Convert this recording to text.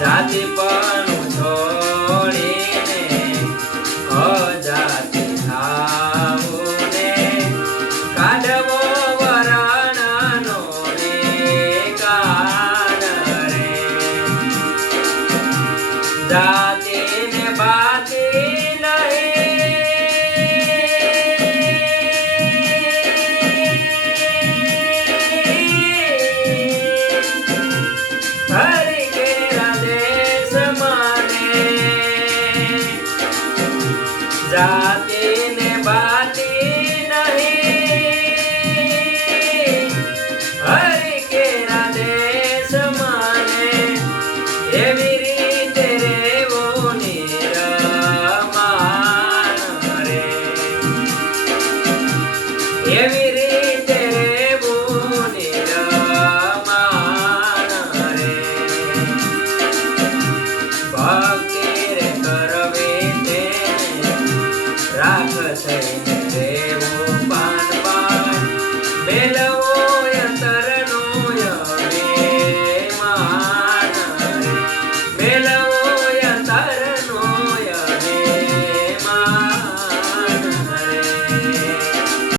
જાતિ પણ છોડીને અજાતિ થાવું ને કાઢવો વરાણાનો રે કાન રે જાતિ ને બાતી જાત